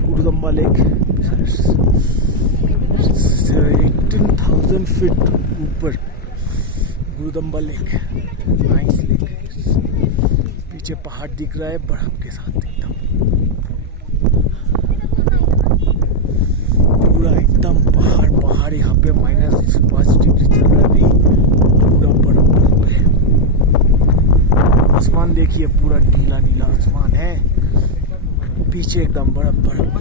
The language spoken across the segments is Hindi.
गुरुदम्बा लेक 18,000 फीट ऊपर गुरुदम्बा लेक, नाइस लेक। पीछे पहाड़ दिख रहा है बर्फ के साथ एकदम, पूरा एकदम पहाड़ पहाड़। यहाँ पे -5 डिग्री चल रहा है अभी, पूरा बर्फ है। आसमान देखिए, पूरा नीला नीला आसमान है, पीछे एकदम बर्फ बर्फ।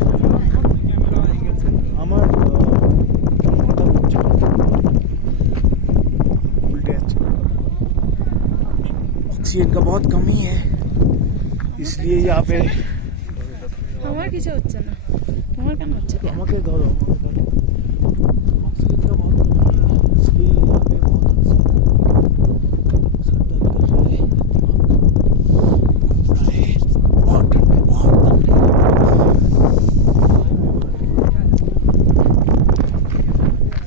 ऑक्सीजन का बहुत कमी है, इसलिए यहाँ पे আমার কিছু হচ্ছে না। তোমার কেন হচ্ছে? আমাকে ধরো, ऑक्सीजन का बहुत कमी है, इसलिए यहाँ पे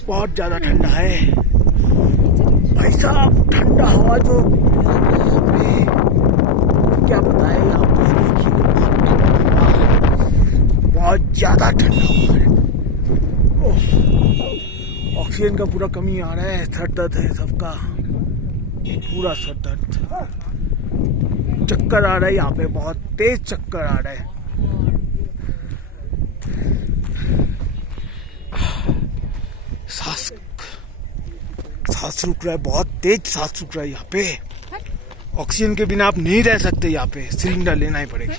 बहुत बहुत ज़्यादा ठंडा है भाई साहब। ठंडा हवा जो क्या बताए आप, देखिए बहुत ज़्यादा ठंडा हुआ है। ऑक्सीजन का पूरा कमी आ रहा है, सर दर्द है सबका, पूरा सर दर्द, चक्कर आ रहा है यहाँ पे, बहुत तेज चक्कर आ रहा है। सांस रुक रहा है, बहुत तेज सांस रुक रहा है यहाँ पे। ऑक्सीजन के बिना आप नहीं रह सकते, यहाँ पे सिलेंडर लेना ही पड़ेगा।